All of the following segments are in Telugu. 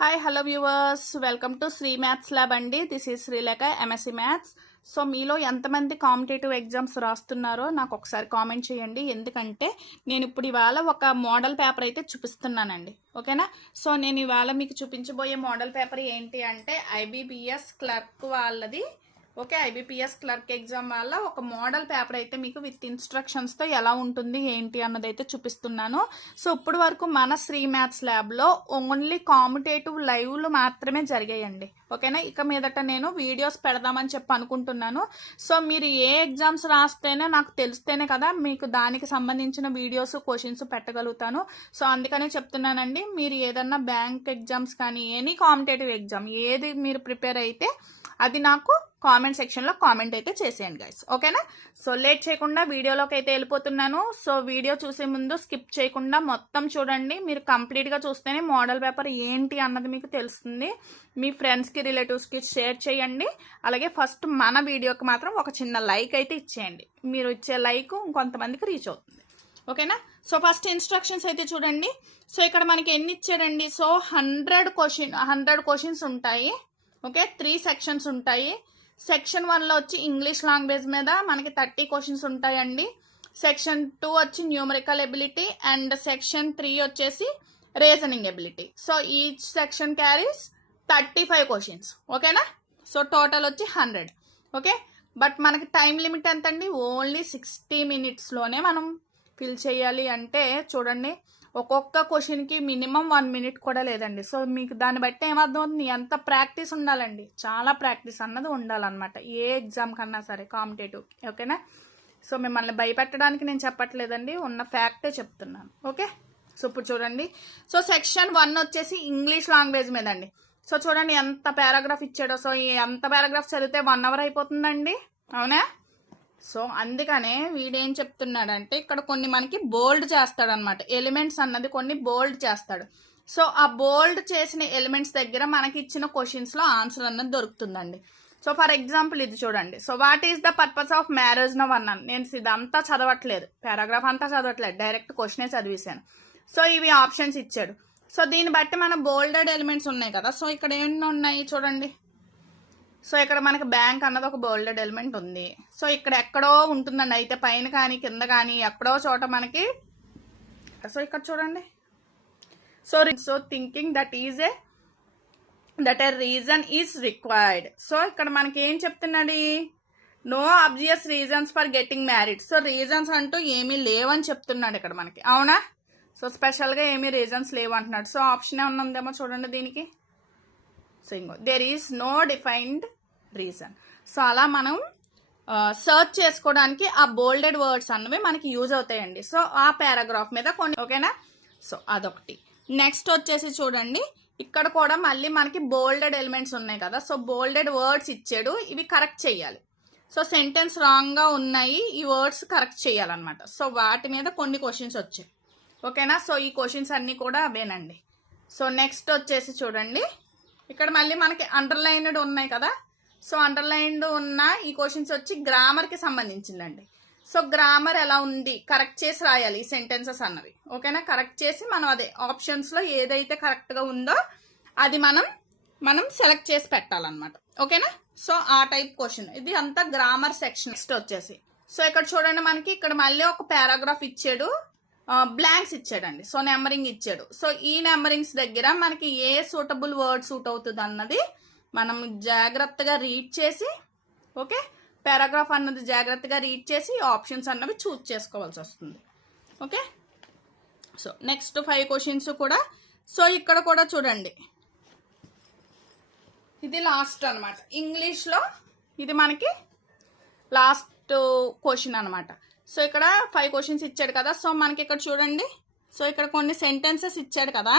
Hi hello viewers, welcome to Sri maths lab అండి. This is Srilekha, MSc maths. So మీలో ఎంతమంది కాంపిటేటివ్ ఎగ్జామ్స్ రాస్తున్నారో నాకు ఒకసారి కామెంట్ చేయండి. ఎందుకంటే నేను ఇప్పుడు ఇవాళ ఒక మోడల్ పేపర్ అయితే చూపిస్తున్నానండి. ఓకేనా? సో నేను ఇవాళ మీకు చూపించబోయే మోడల్ పేపర్ ఏంటి అంటే ఐబీపీఎస్ క్లర్క్ వాళ్ళది. ఓకే, ఐబీపీఎస్ క్లర్క్ ఎగ్జామ్ వల్ల ఒక మోడల్ పేపర్ అయితే మీకు విత్ ఇన్స్ట్రక్షన్స్తో ఎలా ఉంటుంది ఏంటి అన్నది అయితే చూపిస్తున్నాను. సో ఇప్పుడు వరకు మన శ్రీ మ్యాథ్స్ ల్యాబ్లో ఓన్లీ కాంపిటేటివ్ లైవ్లు మాత్రమే జరిగాయండి. ఓకేనా? ఇక మీదట నేను వీడియోస్ పెడదామని చెప్పి అనుకుంటున్నాను. సో మీరు ఏ ఎగ్జామ్స్ రాస్తేనే నాకు తెలిస్తేనే కదా మీకు దానికి సంబంధించిన వీడియోస్ క్వశ్చన్స్ పెట్టగలుగుతాను. సో అందుకనే చెప్తున్నానండి, మీరు ఏదన్నా బ్యాంక్ ఎగ్జామ్స్ కానీ ఎనీ కాంపిటేటివ్ ఎగ్జామ్ ఏది మీరు ప్రిపేర్ అయితే అది నాకు కామెంట్ సెక్షన్లో కామెంట్ అయితే చేసేయండి గైస్. ఓకేనా? సో లేట్ చేయకుండా వీడియోలోకి అయితే వెళ్ళిపోతున్నాను. సో వీడియో చూసే ముందు స్కిప్ చేయకుండా మొత్తం చూడండి. మీరు కంప్లీట్గా చూస్తేనే మోడల్ పేపర్ ఏంటి అన్నది మీకు తెలుస్తుంది. మీ ఫ్రెండ్స్కి రిలేటివ్స్కి షేర్ చేయండి. అలాగే ఫస్ట్ మన వీడియోకి మాత్రం ఒక చిన్న లైక్ అయితే ఇచ్చేయండి. మీరు ఇచ్చే లైక్ ఇంకొంతమందికి రీచ్ అవుతుంది. ఓకేనా? సో ఫస్ట్ ఇన్స్ట్రక్షన్స్ అయితే చూడండి. సో ఇక్కడ మనకి ఎన్ని ఇచ్చాడండి? సో 100 క్వశ్చన్స్ ఉంటాయి. ఓకే, 3 సెక్షన్స్ ఉంటాయి. సెక్షన్ 1లో వచ్చి ఇంగ్లీష్ లాంగ్వేజ్ మీద మనకి 30 క్వశ్చన్స్ ఉంటాయండి. సెక్షన్ 2 వచ్చి న్యూమరికల్ ఎబిలిటీ అండ్ సెక్షన్ 3 వచ్చేసి reasoning ability. So each section carries 35 questions. ఓకేనా? సో టోటల్ వచ్చి 100. ఓకే, బట్ మనకి టైం లిమిట్ ఎంత అండి? ఓన్లీ 60 minutesలోనే మనం ఫిల్ చేయాలి. అంటే చూడండి, ఒక్కొక్క క్వశ్చన్కి మినిమం 1 minute కూడా లేదండి. సో మీకు దాన్ని బట్టి ఏమర్థమవుతుంది, ఎంత ప్రాక్టీస్ ఉండాలండి. చాలా ప్రాక్టీస్ అన్నది ఉండాలన్నమాట ఏ ఎగ్జామ్ కన్నా సరే కాంపిటేటివ్. ఓకేనా? సో మిమ్మల్ని భయపెట్టడానికి నేను చెప్పట్లేదండి, ఉన్న ఫ్యాక్టే చెప్తున్నాను. ఓకే, సో ఇప్పుడు చూడండి. సో సెక్షన్ 1 వచ్చేసి ఇంగ్లీష్ లాంగ్వేజ్ మీద అండి. సో చూడండి ఎంత పారాగ్రాఫ్ ఇచ్చాడో. సో ఎంత పారాగ్రాఫ్ చదివితే 1 hour అయిపోతుందండి. అవునా? సో అందుకనే వీడేం చెప్తున్నాడంటే ఇక్కడ కొన్ని మనకి బోల్డ్ చేస్తాడనమాట. ఎలిమెంట్స్ అన్నది కొన్ని బోల్డ్ చేస్తాడు. సో ఆ బోల్డ్ చేసిన ఎలిమెంట్స్ దగ్గర మనకి ఇచ్చిన క్వశ్చన్స్లో ఆన్సర్ అన్నది దొరుకుతుందండి. సో ఫర్ ఎగ్జాంపుల్ ఇది చూడండి. So what is the purpose of marriage now అన్నాను. నేను ఇదంతా చదవట్లేదు, పారాగ్రాఫ్ అంతా చదవట్లేదు, డైరెక్ట్ క్వశ్చనే చదివేశాను. సో ఇవి ఆప్షన్స్ ఇచ్చాడు. సో దీన్ని బట్టి మన బోల్డెడ్ ఎలిమెంట్స్ ఉన్నాయి కదా. సో ఇక్కడ ఏమి ఉన్నాయి చూడండి. సో ఇక్కడ మనకి బ్యాంక్ అన్నది ఒక బోల్డెడ్ ఎలిమెంట్ ఉంది. సో ఇక్కడ ఎక్కడో ఉంటుందండి, అయితే పైన కానీ కింద కానీ ఎక్కడో చోట మనకి. సో ఇక్కడ చూడండి. So thinking that a reason is required. So ఇక్కడ మనకి ఏం చెప్తున్నాడు? No obvious reasons for getting married. So reasons అంటూ ఏమీ లేవని చెప్తున్నాడు ఇక్కడ మనకి. అవునా? సో స్పెషల్గా ఏమీ రీజన్స్ లేవు అంటున్నాడు. సో ఆప్షన్ ఏమన్నా ఉందేమో చూడండి దీనికి. సో ఇంకో there is no defined reason. So అలా మనం సర్చ్ చేసుకోవడానికి ఆ బోల్డెడ్ వర్డ్స్ అన్నవి మనకి యూజ్ అవుతాయండి. సో ఆ పారాగ్రాఫ్ మీద కొన్ని. ఓకేనా? సో అదొకటి. నెక్స్ట్ వచ్చేసి చూడండి, ఇక్కడ కూడా మళ్ళీ మనకి బోల్డెడ్ ఎలిమెంట్స్ ఉన్నాయి కదా. సో బోల్డెడ్ వర్డ్స్ ఇచ్చాడు, ఇవి కరెక్ట్ చేయాలి. సో సెంటెన్స్ రాంగ్గా ఉన్నాయి, ఈ వర్డ్స్ కరెక్ట్ చేయాలన్నమాట. సో వాటి మీద కొన్ని క్వశ్చన్స్ వచ్చాయి. ఓకేనా? సో ఈ క్వశ్చన్స్ అన్నీ కూడా అవేనండి. సో నెక్స్ట్ వచ్చేసి చూడండి, ఇక్కడ మళ్ళీ మనకి అండర్లైన్డ్ ఉన్నాయి కదా. సో అండర్లైన్డ్ ఉన్న ఈ క్వశ్చన్స్ వచ్చి గ్రామర్కి సంబంధించిందండి. సో గ్రామర్ ఎలా ఉంది కరెక్ట్ చేసి రాయాలి ఈ సెంటెన్సెస్ అన్నవి. ఓకేనా? కరెక్ట్ చేసి మనం అదే ఆప్షన్స్లో ఏదైతే కరెక్ట్గా ఉందో అది మనం సెలెక్ట్ చేసి పెట్టాలన్నమాట. ఓకేనా? సో ఆ టైప్ క్వశ్చన్ ఇది అంతా గ్రామర్ సెక్షన్. నెక్స్ట్ వచ్చేసి సో ఇక్కడ చూడండి, మనకి ఇక్కడ మళ్ళీ ఒక పారాగ్రాఫ్ ఇచ్చాడు, బ్లాంక్స్ ఇచ్చాడండి. సో నెంబరింగ్ ఇచ్చాడు. సో ఈ నెంబరింగ్స్ దగ్గర మనకి ఏ సూటబుల్ వర్డ్ సూట్ అవుతుంది అన్నది మనం జాగ్రత్తగా రీడ్ చేసి, ఓకే, పారాగ్రాఫ్ అన్నది జాగ్రత్తగా రీడ్ చేసి ఆప్షన్స్ అన్నవి చూస్ చేసుకోవాల్సి వస్తుంది. ఓకే, సో నెక్స్ట్ 5 క్వశ్చన్స్ కూడా. సో ఇక్కడ కూడా చూడండి, ఇది లాస్ట్ అనమాట. ఇంగ్లీష్లో ఇది మనకి లాస్ట్ క్వశ్చన్ అనమాట. సో ఇక్కడ 5 క్వశ్చన్స్ ఇచ్చాడు కదా. సో మనకి ఇక్కడ చూడండి, సో ఇక్కడ కొన్ని సెంటెన్సెస్ ఇచ్చాడు కదా.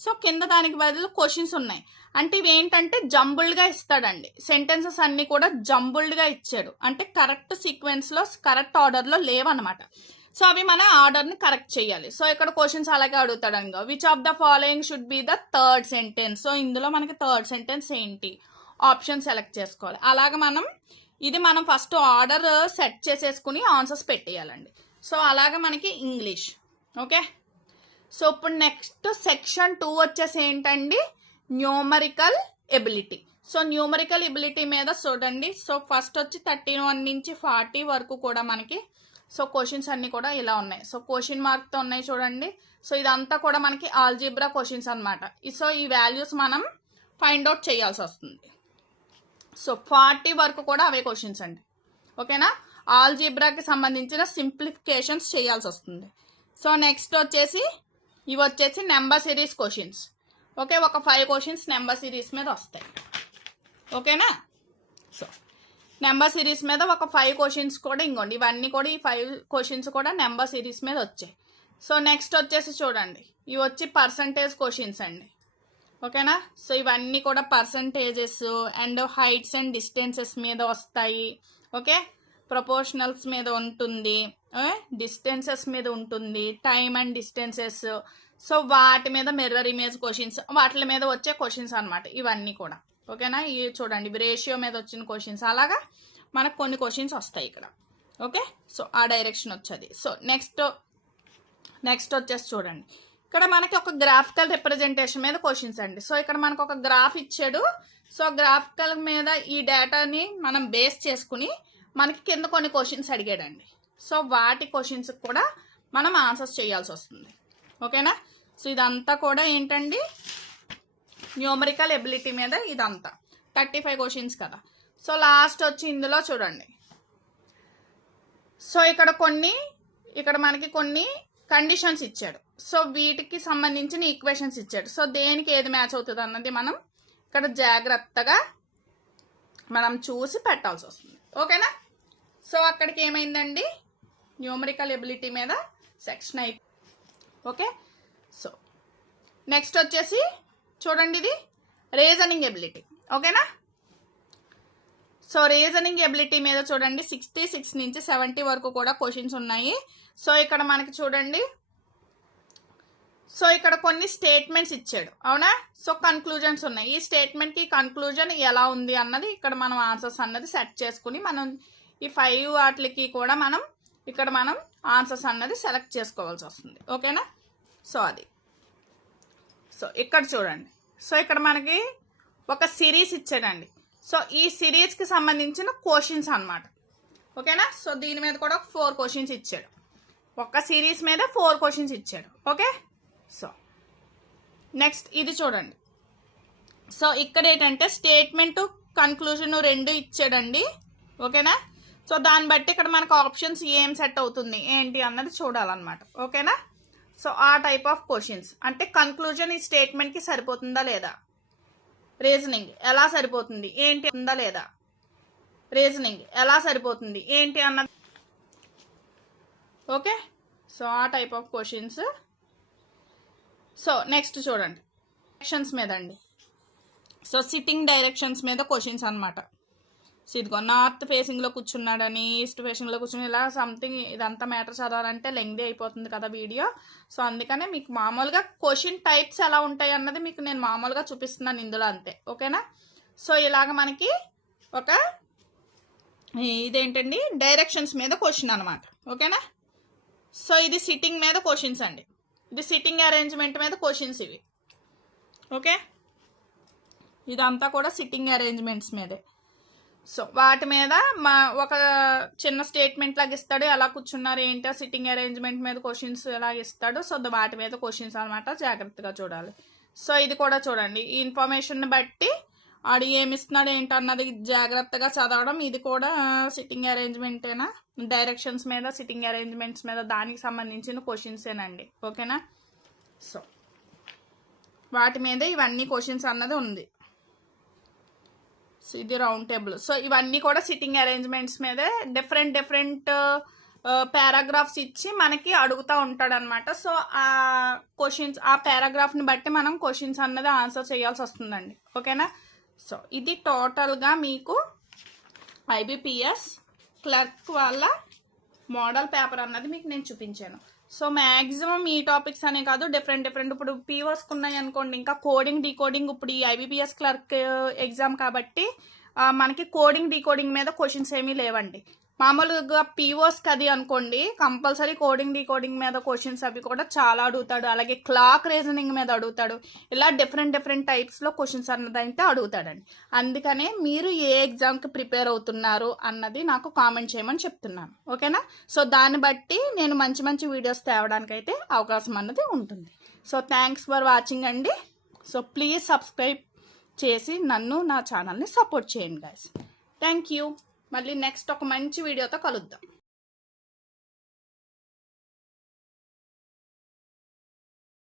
సో కింద దానికి బదులు క్వశ్చన్స్ ఉన్నాయి. అంటే ఇవి ఏంటంటే జంబుల్డ్గా ఇస్తాడండి. సెంటెన్సెస్ అన్నీ కూడా జంబుల్డ్గా ఇచ్చాడు, అంటే కరెక్ట్ సీక్వెన్స్లో కరెక్ట్ ఆర్డర్లో లేవన్నమాట. సో అవి మన ఆర్డర్ని కరెక్ట్ చేయాలి. సో ఇక్కడ క్వశ్చన్స్ అలాగే అడుగుతాడు అనుకో, which of the following should be the third sentence. So ఇందులో మనకి థర్డ్ సెంటెన్స్ ఏంటి, ఆప్షన్ సెలెక్ట్ చేసుకోవాలి. అలాగే మనం ఫస్ట్ ఆర్డర్ సెట్ చేసేసుకుని ఆన్సర్స్ పెట్టేయాలండి. సో అలాగే మనకి ఇంగ్లీష్. ఓకే, సో ఇప్పుడు నెక్స్ట్ సెక్షన్ 2 వచ్చేసి ఏంటండి, numerical ability. So numerical ability మీద చూడండి. సో ఫస్ట్ వచ్చి 31 నుంచి 40 వరకు కూడా మనకి సో క్వశ్చన్స్ అన్నీ కూడా ఇలా ఉన్నాయి. సో క్వశ్చన్ మార్క్తో ఉన్నాయి చూడండి. సో ఇదంతా కూడా మనకి ఆల్జీబ్రా క్వశ్చన్స్ అనమాట. సో ఈ వాల్యూస్ మనం ఫైండ్ అవుట్ చేయాల్సి వస్తుంది. సో 40 వరకు కూడా అవే క్వశ్చన్స్ అండి. ఓకేనా, ఆల్జీబ్రాకి సంబంధించిన సింప్లిఫికేషన్స్ చేయాల్సి వస్తుంది. సో నెక్స్ట్ వచ్చేసి ఇవి వచ్చేసి నెంబర్ సిరీస్ క్వశ్చన్స్. ఓకే, ఒక 5 క్వశ్చన్స్ నెంబర్ సిరీస్ మీద వస్తాయి. ఓకేనా, సో నెంబర్ సిరీస్ మీద ఒక 5 క్వశ్చన్స్ కూడా ఇంకోండి, ఇవన్నీ కూడా ఈ 5 క్వశ్చన్స్ కూడా నెంబర్ సిరీస్ మీద వచ్చాయి. సో నెక్స్ట్ వచ్చేసి చూడండి, ఇవి వచ్చి పర్సంటేజ్ క్వశ్చన్స్ అండి. ఓకేనా, సో ఇవన్నీ కూడా percentages and heights and distances మీద వస్తాయి. ఓకే, ప్రపోర్షనల్స్ మీద ఉంటుంది, డిస్టెన్సెస్ మీద ఉంటుంది, టైమ్ అండ్ డిస్టెన్సెస్. సో వాటి మీద మిర్రర్ ఇమేజ్ క్వశ్చన్స్, వాటి మీద వచ్చే క్వశ్చన్స్ అనమాట ఇవన్నీ కూడా. ఓకేనా, ఇవి చూడండి, ఇవి రేషియో మీద వచ్చిన క్వశ్చన్స్. అలాగా మనకు కొన్ని క్వశ్చన్స్ వస్తాయి ఇక్కడ. ఓకే, సో ఆ డైరెక్షన్ వచ్చేది. సో నెక్స్ట్ వచ్చేసి చూడండి, ఇక్కడ మనకి ఒక గ్రాఫికల్ రిప్రజెంటేషన్ మీద క్వశ్చన్స్ అండి. సో ఇక్కడ మనకు ఒక గ్రాఫ్ ఇచ్చాడు. సో గ్రాఫికల్ మీద ఈ డేటాని మనం బేస్ చేసుకుని మనకి కింద కొన్ని క్వశ్చన్స్ అడిగాడండి. సో వాటి క్వశ్చన్స్ కూడా మనం ఆన్సర్స్ చేయాల్సి వస్తుంది. ఓకేనా, సో ఇదంతా కూడా ఏంటండి, న్యూమరికల్ ఎబిలిటీ మీద ఇదంతా 35 క్వశ్చన్స్ కదా. సో లాస్ట్ వచ్చి ఇందులో చూడండి, సో ఇక్కడ మనకి కొన్ని కండిషన్స్ ఇచ్చాడు. సో వీటికి సంబంధించిన ఈక్వేషన్స్ ఇచ్చాడు. సో దేనికి ఏది మ్యాచ్ అవుతుంది అన్నది మనం ఇక్కడ జాగ్రత్తగా మనం చూసి పెట్టాల్సి వస్తుంది. ఓకేనా, సో అక్కడికి ఏమైందండి, న్యూమరికల్ ఎబిలిటీ మీద సెక్షన్ అయిపోయింది. ఓకే, సో నెక్స్ట్ వచ్చేసి చూడండి, ఇది రీజనింగ్ ఎబిలిటీ. ఓకేనా, సో రీజనింగ్ ఎబిలిటీ మీద చూడండి 66 నుంచి 70 వరకు కూడా క్వశ్చన్స్ ఉన్నాయి. సో ఇక్కడ మనకి చూడండి, సో ఇక్కడ కొన్ని స్టేట్మెంట్స్ ఇచ్చాడు, అవునా. సో కన్క్లూజన్స్ ఉన్నాయి. ఈ స్టేట్మెంట్కి కన్క్లూజన్ ఎలా ఉంది అన్నది ఇక్కడ మనం ఆన్సర్స్ అన్నది సెట్ చేసుకుని మనం ఈ 5 వాటికి కూడా మనం ఆన్సర్స్ అన్నది సెలెక్ట్ చేసుకోవాల్సి వస్తుంది. ఓకేనా, సో అది. సో ఇక్కడ చూడండి, సో ఇక్కడ మనకి ఒక సిరీస్ ఇచ్చాడండి. సో ఈ సిరీస్కి సంబంధించిన క్వశ్చన్స్ అన్నమాట. ఓకేనా, సో దీని మీద కూడా 4 క్వశ్చన్స్ ఇచ్చాడు. ఒక సిరీస్ మీద 4 క్వశ్చన్స్ ఇచ్చాడు. ఓకే, సో నెక్స్ట్ ఇది చూడండి. సో ఇక్కడ ఏంటంటే స్టేట్మెంట్ కన్క్లూజన్ 2 ఇచ్చాడండి. ఓకేనా, సో దాన్ని బట్టి ఇక్కడ మనకు ఆప్షన్స్ ఏం సెట్ అవుతుంది ఏంటి అన్నది చూడాలన్నమాట. ఓకేనా, సో ఆ టైప్ ఆఫ్ క్వశ్చన్స్ అంటే కన్క్లూజన్ ఈ స్టేట్మెంట్కి సరిపోతుందా లేదా, రీజనింగ్ ఎలా సరిపోతుంది ఏంటి ఉందా లేదా, రీజనింగ్ ఎలా సరిపోతుంది ఏంటి అన్నది. ఓకే, సో ఆ type of questions. So next చూడండి, డైరెక్షన్స్ మీద అండి. సో సిట్టింగ్ డైరెక్షన్స్ మీద క్వశ్చన్స్ అనమాట. సో ఇదిగో నార్త్ ఫేసింగ్లో కూర్చున్నాడని, ఈస్ట్ ఫేసింగ్లో కూర్చుని, ఇలా సంథింగ్. ఇదంతా మ్యాటర్ చదవాలంటే లెంగ్దీ అయిపోతుంది కదా వీడియో. సో అందుకనే మీకు మామూలుగా క్వశ్చన్ టైప్స్ ఎలా ఉంటాయి అన్నది మీకు నేను మామూలుగా చూపిస్తున్నాను ఇందులో, అంతే. ఓకేనా, సో ఇలాగ మనకి ఒక ఇదేంటండి డైరెక్షన్స్ మీద క్వశ్చన్ అనమాట. ఓకేనా, సో ఇది సిట్టింగ్ మీద క్వశ్చన్స్ అండి. ఇది సిట్టింగ్ అరేంజ్మెంట్ మీద క్వశ్చన్స్ ఇవి. ఓకే, ఇదంతా కూడా సిట్టింగ్ అరేంజ్మెంట్స్ మీదే. సో వాటి మీద ఒక చిన్న స్టేట్మెంట్ లాగా ఇస్తాడు, ఎలా కూర్చున్నారు ఏంటో సిట్టింగ్ అరేంజ్మెంట్ మీద క్వశ్చన్స్ ఎలా ఇస్తాడు. సో వాటి మీద క్వశ్చన్స్ అనమాట, జాగ్రత్తగా చూడాలి. సో ఇది కూడా చూడండి, ఈ ఇన్ఫర్మేషన్ బట్టి ఆడు ఏమి ఇస్తున్నాడు ఏంటన్నది జాగ్రత్తగా చదవడం. ఇది కూడా సిట్టింగ్ అరేంజ్మెంటేనా, డైరెక్షన్స్ మీద సిట్టింగ్ అరేంజ్మెంట్స్ మీద దానికి సంబంధించిన క్వశ్చన్సేనండి. ఓకేనా, సో వాటి మీద ఇవన్నీ క్వశ్చన్స్ అన్నది ఉంది. సో ఇది రౌండ్ టేబుల్. సో ఇవన్నీ కూడా సిట్టింగ్ అరేంజ్మెంట్స్ మీదే డిఫరెంట్ పారాగ్రాఫ్స్ ఇచ్చి మనకి అడుగుతూ ఉంటాడు అనమాట. సో ఆ క్వశ్చన్స్, ఆ పారాగ్రాఫ్ని బట్టి మనం క్వశ్చన్స్ అన్నది ఆన్సర్ చేయాల్సి వస్తుందండి. ఓకేనా, సో ఇది టోటల్గా మీకు ఐబీపీఎస్ క్లర్క్ వాళ్ళ మోడల్ పేపర్ అన్నది మీకు నేను చూపించాను. సో మ్యాక్సిమం ఈ టాపిక్స్ అనే కాదు, డిఫరెంట్ ఇప్పుడు పీఓస్కి ఉన్నాయి అనుకోండి, ఇంకా కోడింగ్ డీకోడింగ్. ఇప్పుడు ఈ ఐబీపీఎస్ క్లర్క్ ఎగ్జామ్ కాబట్టి మనకి కోడింగ్ డీకోడింగ్ మీద క్వశ్చన్స్ ఏమీ లేవండి. మామూలుగా పీఓస్కి అది అనుకోండి, కంపల్సరీ కోడింగ్ డీకోడింగ్ మీద క్వశ్చన్స్ అవి కూడా చాలా అడుగుతాడు. అలాగే క్లాక్ రీజనింగ్ మీద అడుగుతాడు. ఇలా డిఫరెంట్ టైప్స్లో క్వశ్చన్స్ అన్నదైతే అడుగుతాడండి. అందుకనే మీరు ఏ ఎగ్జామ్కి ప్రిపేర్ అవుతున్నారు అన్నది నాకు కామెంట్ చేయమని చెప్తున్నాను. ఓకేనా? సో దాన్ని బట్టి నేను మంచి వీడియోస్ తేవడానికైతే అవకాశం అన్నది ఉంటుంది. సో థ్యాంక్స్ ఫర్ వాచింగ్ అండి. సో ప్లీజ్ సబ్స్క్రైబ్ చేసి నన్ను, నా ఛానల్ని సపోర్ట్ చేయండి గైస్. Thank you. మళ్ళీ నెక్స్ట్ ఒక మంచి వీడియోతో కలుద్దాం.